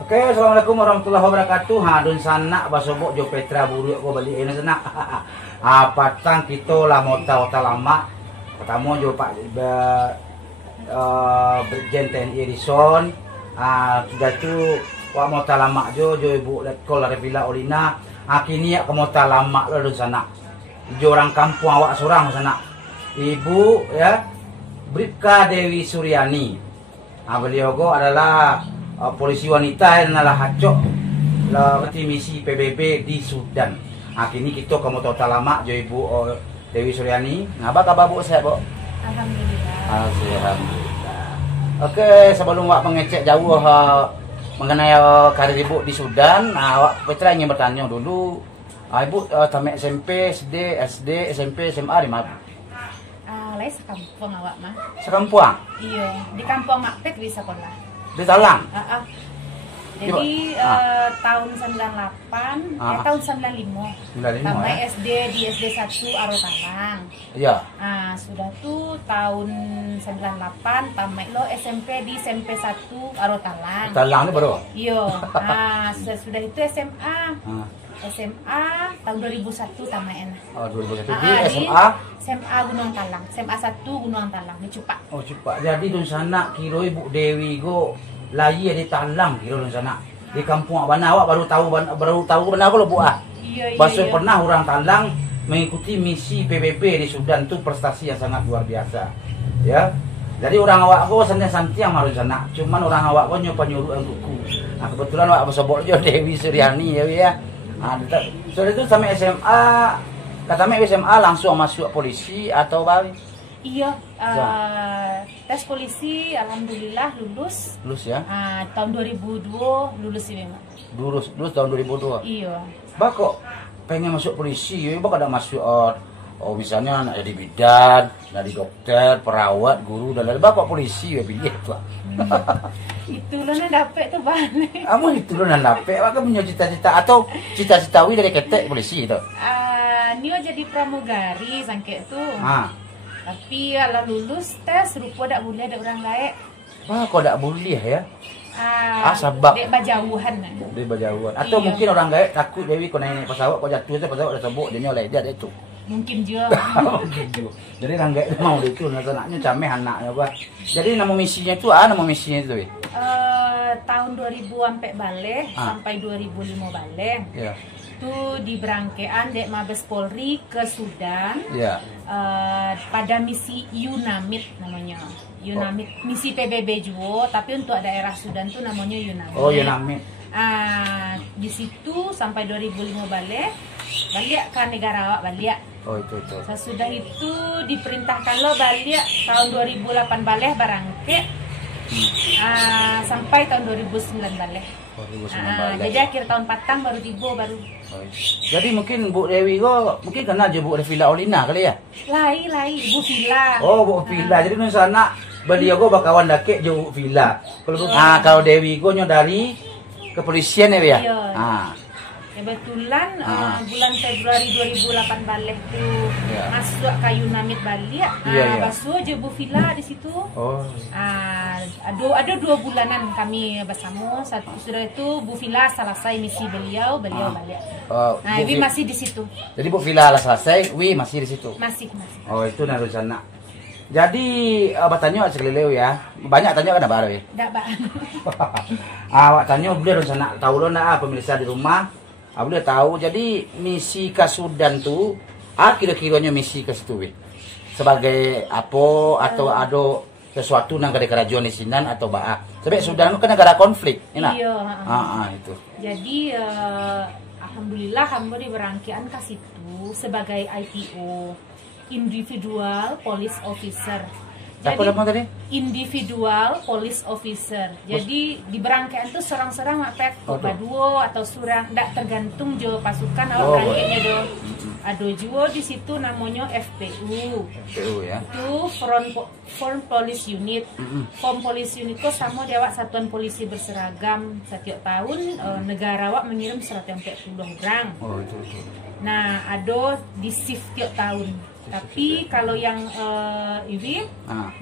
Oke, assalamualaikum warahmatullahi wabarakatuh. Hadun sana basobok jo Petra buru ko bali ini sana. Patang kita lah mota lama. Pertama jo Pak Brigjen TNI Rison. Sudah tu wa mota lama jo Ibu Letkol Revila Olina. Kini ya ke mota lama lo dun sana. Jo orang kampung awak sorang sana. Ibu ya Bribka Dewi Suryani. Beliau go adalah polisi wanita yang adalah hacok berarti misi PBB di Sudan. Kini kita kamu total lama jo Ibu Dewi Suryani. Apa kabar Bu? Sehat Bu? Alhamdulillah. Alhamdulillah. Oke, sebelum Wak mengecek jauh mengenai karir Ibu di Sudan, Wak Petra ingin bertanya dulu. Ibu tamat SMP, SD, SMP, SMA di mana? Lai sekampung awak mah. Sekampung? Iya, di kampung Makpet di sekolah. Di Talang? Jadi tahun 98, tahun 95. Tamat ya? SD di SD 1 Aro Talang. Iya. Sudah tuh tahun 98 tamat lo SMP di SMP 1 Aro Talang. Talang ini baru? Iya. Sesudah itu SMA. SMA tahun 2001 tamat. Oh, 2001. Di SMA? SMA Gunung Talang, SMA 1 Gunung Talang, di Cupak. Oh, Cupak. Jadi dun sana kira Ibu Dewi go layi di Talang kira dun sana. Di kampung Bana awak baru tahu benar kalau Bu Iya. Pernah orang Talang mengikuti misi PBB di Sudan itu prestasi yang sangat luar biasa. Ya. Jadi orang awak go santai-santai yang harus sana. Cuman orang awak go nyuruh untukku. Kebetulan awak bersobok jo Dewi Suryani ya. Soalnya itu sampai SMA, katanya SMA langsung masuk polisi atau balik? Iya, tes polisi alhamdulillah lulus. Lulus ya? Tahun 2002 lulus ini memang. Lulus tahun 2002? Iya. Bah kok pengen masuk polisi, ya bah ada masuk misalnya nak jadi bidan, jadi dokter, perawat, guru dan lain-lain. Bah kok polisi ya pilih itu. Itu lo nak dapet tuh balik. Kamu itu lo nak dapet, maka punya cita-cita atau cita-cita dari ketek polisi itu? Ini jadi pramugari sangke tuh. Tapi kalau lulus tes rupa tak boleh ada orang lain. Wah, kok tak boleh ya? Sebab dek bajauhan. Dek bajauhan. Atau mungkin orang gaek takut Dewi kau naik pesawat kau jatuh tu pesawat dah sebut dia nyolek dia itu. Mungkin juga. Jadi orang gaek mau itu anaknya cameh anaknya apa. Jadi nama misinya itu nama misinya itu. Tahun 2000 sampai balik sampai 2005 balik. Iya. Itu di berangkean Dek Mabes Polri ke Sudan. Iya. Pada misi UNAMID namanya. UNAMID misi PBB juga, tapi untuk daerah Sudan tuh namanya UNAMID. Oh, UNAMID. Di situ sampai 2005 balik ke negara awak balik. Oh, itu. Sesudah itu diperintahkan lo balik tahun 2008 balik barangke. Sampai tahun 2009 balik. 2009 jadi akhir tahun patang baru tiba baru. Jadi mungkin Bu Dewi go mungkin kenal je Bu Revila Olina kali ya? Lai Bu Vila. Oh, Bu Vila. Jadi nu sana beliau go bakawan dakek je Bu Vila. Kalau Dewi go nyo dari kepolisian ya? Iya. Kebetulan bulan Februari 2008 balik tuh masuk ke UNAMID balik. Basuh aja Bu Vila di situ. Oh. Ada 2 bulanan kami bersama. Sudah itu Bu Vila selesai misi beliau balik. Wi masih di situ. Jadi Bu Vila selesai, Wi masih di situ. Masih. Oh, itu naruh sana. Jadi bertanya sekeliling ya. Banyak tanya kan baru ya? Enggak, Pak. Awak tanya boleh sana tahu lo nak pemirsa di rumah. Boleh tahu. Jadi misi ke Sudan tuh kira-kiranya misi ke situ sebagai apa atau ada sesuatu nang kerajaan di Sinan atau sebab Sudan itu kan negara konflik iya itu. Jadi alhamdulillah kami diberangkian ke situ sebagai IPO, individual police officer. Jadi tadi? Individual police officer. Jadi di berangkaian itu serang-serang apa duo atau surang, tidak tergantung jo pasukan awak berangkainya do. Ada juga di situ namanya FPU. FPU ya. Itu Front Police Unit. Front Police Unit itu sama dia satuan polisi berseragam. Setiap tahun negara awak mengirim 140 orang. Oh itu. Nah, ada di shift tiap tahun. Tapi kalau yang ini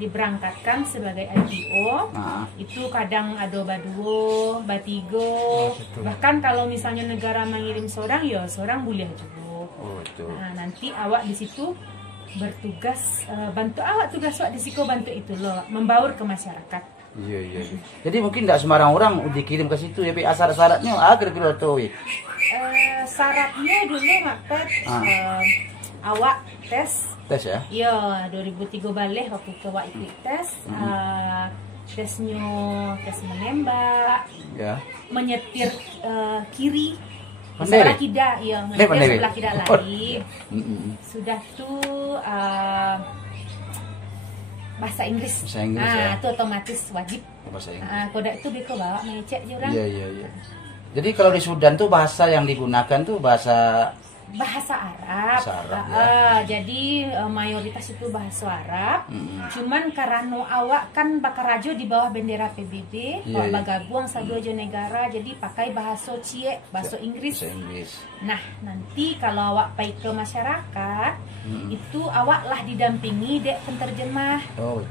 diberangkatkan sebagai IPO, itu kadang ada baduo, batigo, bahkan kalau misalnya negara mengirim seorang, ya seorang boleh juga. Nah, nanti awak di situ bertugas bantu awak tugas awak di situ bantu itu loh, membaur ke masyarakat. Iya. Jadi mungkin tidak sembarang orang dikirim ke situ ya, syarat-syaratnya kira-kira tuh. Syaratnya dulu Pet, awak tes ya? Iya, 2003 balik waktu itu awak ikut tes. Tesnya tes menembak, menyetir kiri, sebelah kida, iya, menyetir sebelah kida lagi. Sudah tuh bahasa Inggris. Ya. Itu otomatis wajib. Bahasa Inggris. Kode itu beko bawa mengecek je orang. Iya. Jadi kalau di Sudan tuh bahasa yang digunakan tuh bahasa Arab. Jadi mayoritas itu bahasa Arab. Cuman karena awak kan bakarajo di bawah bendera PBB, awak bagabung sadojo negara, jadi pakai bahasa Cie, bahasa Inggris. Nah, nanti kalau awak pergi ke masyarakat, itu awak lah didampingi dek penterjemah.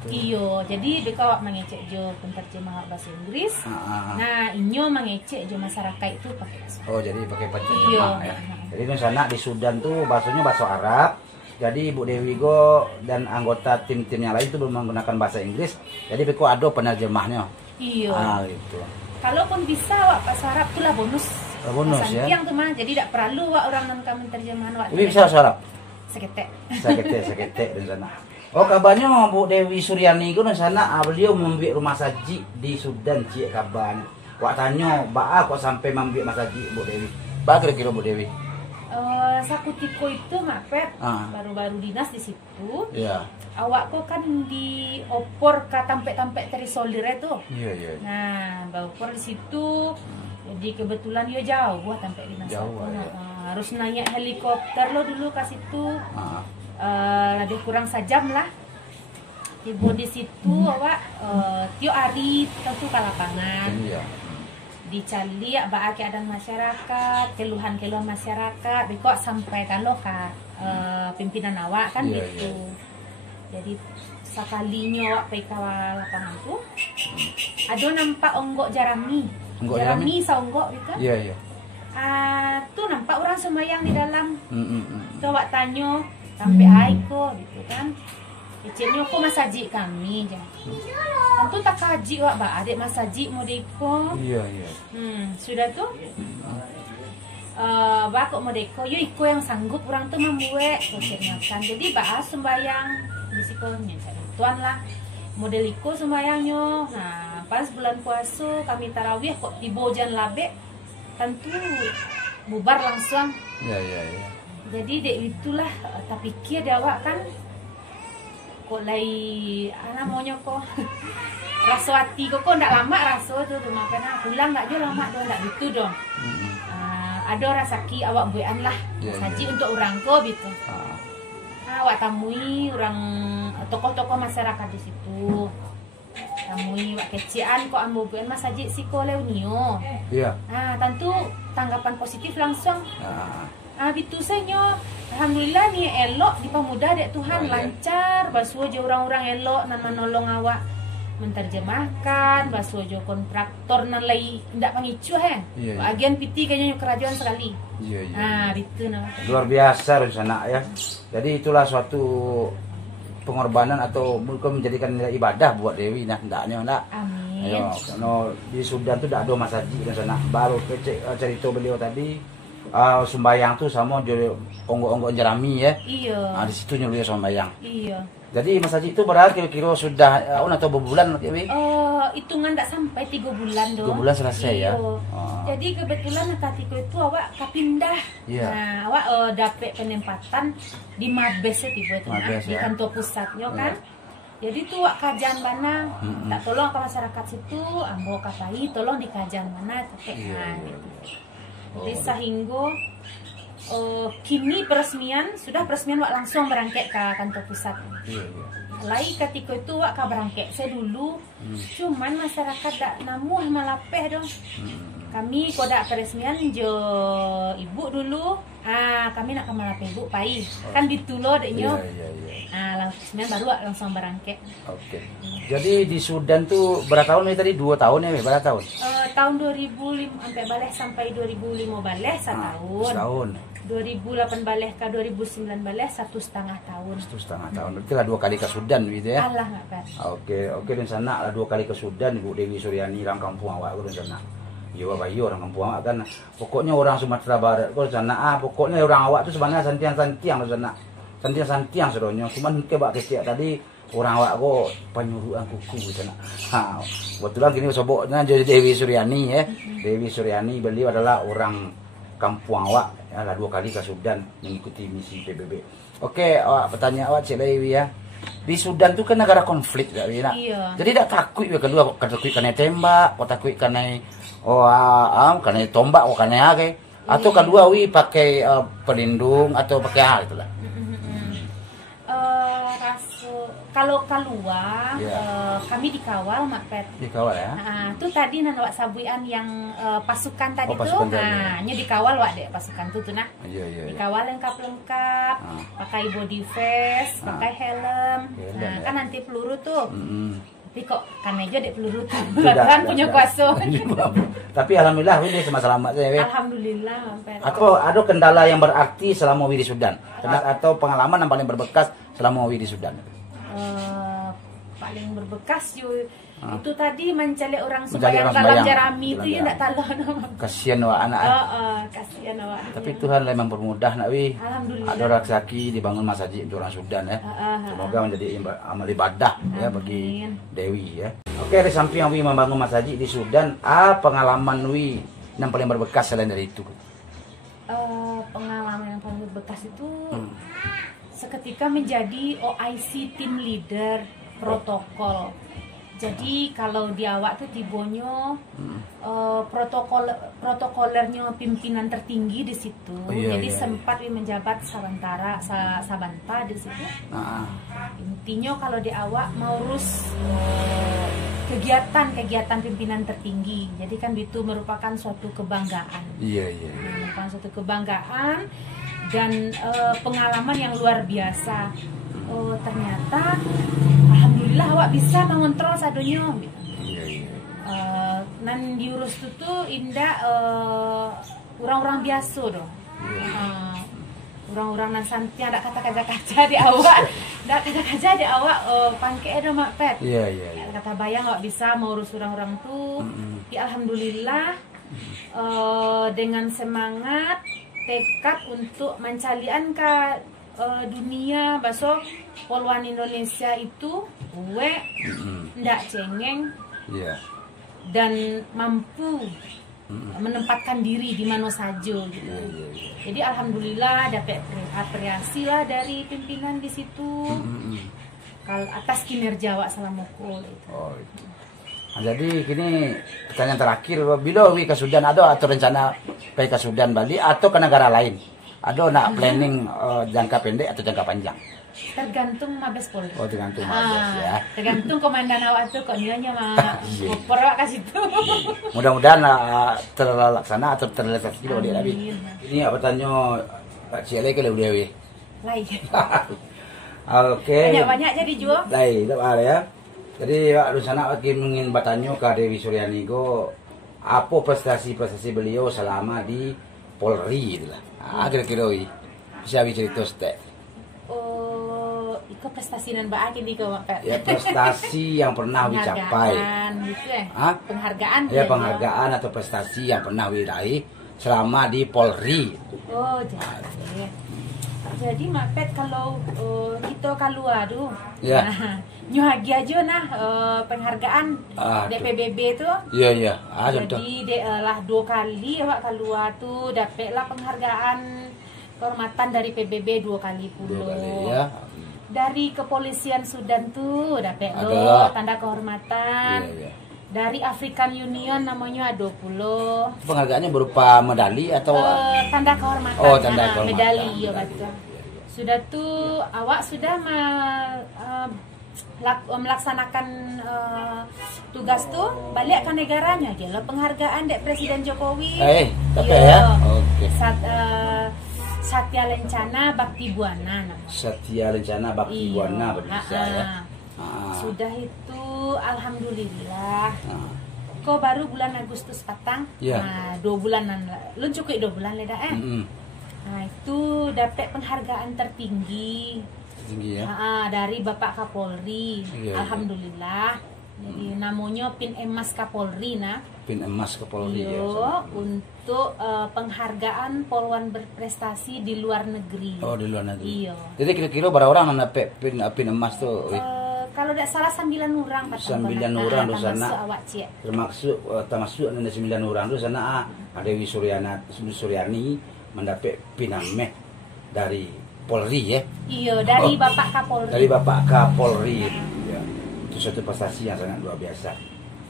Iyo, jadi dek awak mengecek jo penterjemah bahasa Inggris. Nah, inyo mengecek jo masyarakat itu pakai bahasa. Jadi pakai penterjemah ya. Jadi di sana di Sudan tuh bahasanya bahasa Arab. Jadi Ibu Dewi Go dan anggota tim-tim yang lain itu belum menggunakan bahasa Inggris. Jadi beko ada penerjemahnya. Iya. Gitu. Kalaupun bisa wak bahasa Arab itulah bonus. Bonus ya. Yang tuh mah jadi tidak perlu wak orang non kamu terjemahan wak. Ini bisa bahasa Arab. Seketek di sana. Kabarnya Bu Dewi Suryani itu di sana beliau membuat rumah saji di Sudan cie kabarnya. Wak tanya, kok sampai membuat rumah saji Bu Dewi? Kira-kira Bu Dewi? Sakutiko itu Pet, baru-baru dinas di situ. Iya. Awak kok kan diopor ke tampek-tampek terisolir itu. Iya. Nah, opor di situ. Jadi kebetulan dia jauh buat tampek dinas. Harus naik helikopter lo dulu ke situ. Lebih kurang sejam lah. Tiba di situ awak tiap hari tentu ke lapangan. Iya. Dicari keadaan masyarakat, keluhan-keluhan masyarakat, kok sampai kalau pimpinan awak kan gitu. Jadi sekalinya awak pergi ke lapangan tuh, ada nampak onggok jarami saonggok gitu. Iya. Tuh nampak orang sembahyang di dalam. Tuh awak tanya sampai aiko gitu kan. Kecilnya kok masaji kami aja. Tentu tak kaji wak adik masaji mau deko. Iya. Sudah tuh. Kok mau deko, yo iko yang sanggup orang tuh membuat kecilnya kan. Jadi sembayang di sikonya tuan lah. Model iko sembayangnya. Nah, pas bulan puasa kami tarawih kok di bojan labe. Tentu bubar langsung. Iya. Jadi dek itulah tak pikir dia awak kan kok lagi namanya kok rasa hati kok ndak lama rasa tuh makanya pulang ndak jo lama dong ndak gitu dong. Ada rasa ki awak buean lah saji untuk orang ko gitu. Awak tamui orang tokoh-tokoh masyarakat di situ. Tamui wak kecian kok ambo buean mas saji si ko leunio. Iya. Tentu tanggapan positif langsung. Itu saja. Alhamdulillah nih elok dipamudah dek Tuhan lancar basuh aja orang-orang elok nama nolong awak menterjemahkan basuh aja kontraktor nan lagi ndak pangicu bagian piti kayaknya kerajaan sekali. Iya. Itu luar biasa rencana ya. Jadi itulah suatu pengorbanan atau mungkin menjadikan nilai ibadah buat Dewi hendaknya ndak. Amin. Ayo, di Sudan tuh tidak ada masaji di sana. Baru cerita beliau tadi. Sembayang tuh sama onggok-onggok jerami ya. Iya. Di situ nyuruh sembayang. Iya. Jadi Mas Haji itu berarti kira-kira sudah atau berbulan Dewi? Hitungan tidak sampai 3 bulan dong. 3 bulan selesai ya. Jadi kebetulan tatiko itu awak kapindah. Iya. Nah, awak dapat penempatan di Mabes itu di kantor pusatnya kan. Jadi tuh awak kajian mana, tak tolong ke masyarakat situ, ambo kapai tolong di kajian mana gitu. Jadi sehingga kini sudah peresmian wak langsung berangkat ke kantor pusat. Lai ketika itu wak kabarangkek saya dulu, cuman masyarakat dak namuh malapeh dong. Kami kodak peresmian jo ibu dulu, kami nak ke malapeh ibu pai, kan ditulo deknyo. Peresmian baru wak langsung barangkek. Oke. Jadi di Sudan tuh berapa tahun nih tadi? 2 tahun ya, berapa tahun? Tahun 2005 sampai balik sampai 2005 balik 1 tahun. Setahun. 2008 balik ke 2009 balik 1,5 tahun. 1,5 tahun. Berarti lah 2 kali ke Sudan gitu ya. Allah nggak kan. Oke dan sana lah 2 kali ke Sudan Ibu Dewi Suryani orang kampung awak dan sana. Iya bayu orang kampung awak kan. Pokoknya orang Sumatera Barat kok sana pokoknya orang awak tuh sebenarnya santiang-santiang di sana. Santiang-santiang sedonya. Cuman kebak kecil tadi orang awak kok penyuruhan kuku di sana. Kebetulan gini soboknya jadi Dewi Suryani ya. Dewi Suryani beliau adalah orang kampung awak ya, lah 2 kali ke Sudan mengikuti misi PBB. Oke, awak pertanyaan awak Cik Lewi ya. Di Sudan tuh kan negara konflik ya, iya. Jadi tidak takut ya kedua, takut karena tembak, kok takut karena karena tombak, kok karena apa? Atau kedua pakai pelindung atau pakai hal itulah. Kalau keluar, kami dikawal Mak Pet. Dikawal ya? Tuh tadi wak sabuian yang pasukan tadi pasukan tuh, nyo dikawal wak dek pasukan tuh nah. Iya. Dikawal lengkap, pakai body vest, pakai helm. Kan nanti peluru tuh. Tapi kok kan aja dek peluru tuh, kan punya kuasa. Tapi alhamdulillah ini sama selamat ya. Alhamdulillah Mak Pet. Atau ada kendala yang berarti selama di Sudan? Atau pengalaman yang paling berbekas selama di Sudan? Paling berbekas itu tadi mencari orang sembahyang dalam jerami itu ya enggak tahu nama. Kasihan awak anak. Kasihan awak. Tapi Tuhan memang mempermudah nak wi. Alhamdulillah. Ada rezeki dibangun masjid untuk orang Sudan ya. Semoga menjadi amal ibadah ya bagi Dewi ya. Oke, di samping wi membangun masjid di Sudan, pengalaman wi yang paling berbekas selain dari itu? Pengalaman yang paling berbekas itu seketika menjadi OIC team leader protokol. Jadi kalau di awak tuh tibonyo protokolernya pimpinan tertinggi di situ. Jadi sempat menjabat sabanta di situ. Intinya kalau di awak mau urus kegiatan pimpinan tertinggi. Jadi kan itu merupakan suatu kebanggaan. Merupakan suatu kebanggaan dan pengalaman yang luar biasa. Ternyata alhamdulillah awak bisa mengontrol sadonya. Nan diurus itu indah orang-orang biasa dong. Orang-orang nan santai ada kata kaca di awak, ada kata kaca di awak pangke ada Mak Pet. Kata bayang awak bisa mengurus orang-orang tuh. Ya alhamdulillah dengan semangat tekad untuk mencalian ke dunia bakso poluan Indonesia itu gue ndak cengeng dan mampu menempatkan diri di mana saja gitu. Jadi alhamdulillah dapat apresiasi lah dari pimpinan di situ kalau atas kinerja awak selama itu. Jadi kini pertanyaan terakhir, bila wi ke Sudan ada atau rencana pergi ke Sudan Bali atau ke negara lain? Ada nak planning jangka pendek atau jangka panjang? Tergantung Mabes Polri. Tergantung Mabes ya. Tergantung komandan awak tuh kok nilainya mah oper awak kasih tuh. Mudah-mudahan terlaksana atau terrealisasi kalau dia lagi. Ini apa tanya Pak Ciale ke Dewi? Lai. Oke. Banyak jadi jual. Lai, tak ada ya. Jadi di sana ingin bertanya ke Dewi Suryani go apa prestasi beliau selama di Polri itulah. Kira-kira bisa cerita sedikit. Itu prestasi nan baak ini kau Pak. Ya prestasi yang pernah dicapai. Gitu ya. Penghargaan. Ya penghargaan atau prestasi yang pernah diraih selama di Polri. Jadi Mak Pet kalau kita keluar tuh. Ya. Nyuhagi aja penghargaan DPBB tuh. Iya. Jadi lah 2 kali awak keluar tuh dapatlah penghargaan kehormatan dari PBB 2 kali pula. 2 kali ya. Dari kepolisian Sudan tuh dapat lo tanda kehormatan. Dari African Union namanya 20. Penghargaannya berupa medali atau tanda kehormatan. Tanda kehormatan. Medali ya betul. Sudah tuh awak sudah melaksanakan tugas tuh balik ke negaranya aja lo penghargaan dek Presiden Jokowi. Tapi ya. Oke. Satya Lencana Bakti Buana namanya. Satya Lencana Bakti Buana bisa ya. Sudah itu alhamdulillah. Kok baru bulan Agustus patang. Nah, 2 bulanan. Lu cukup 2 bulan leda Nah, itu dapat penghargaan tertinggi. Ya. Dari Bapak Kapolri. Alhamdulillah. Jadi namanya Pin Emas Kapolri nah. Pin Emas Kapolri ya. Untuk penghargaan polwan berprestasi di luar negeri. Oh, di luar negeri. Iya. Jadi kira-kira berapa orang yang dapat Pin Emas tuh? Kalau tidak salah 9 orang. 9 orang di sana. Termasuk ada 9 orang di sana ada Suryani mendapat Pin Emas dari Polri ya. Iya, dari Bapak Kapolri. Dari Bapak Kapolri. Ya. Itu suatu prestasi yang sangat luar biasa.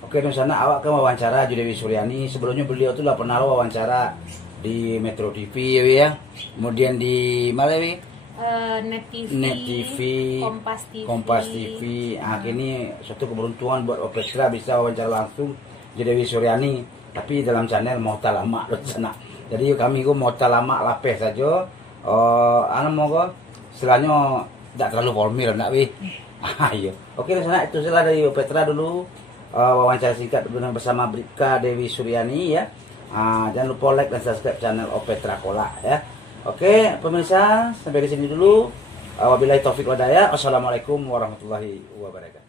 Oke, di sana awak ke wawancara Dewi Suryani. Sebelumnya beliau tuh lah pernah wawancara di Metro TV ya. Kemudian di mana ya? Net TV, Kompas TV. Ini suatu keberuntungan buat Opetra bisa wawancara langsung Dewi Suryani. Tapi dalam channel mau lama di sana. Jadi kami mau lama lapeh saja. Moga istilahnya tidak terlalu formal nak wi. Iya. Oke, sana itu salah dari Petra dulu wawancara singkat bersama Bribka Dewi Suryani ya. Jangan lupa like dan subscribe channel Petra Kola ya. Oke, pemirsa sampai di sini dulu. Wabillahi taufik wal hidayah. Wassalamualaikum warahmatullahi wabarakatuh.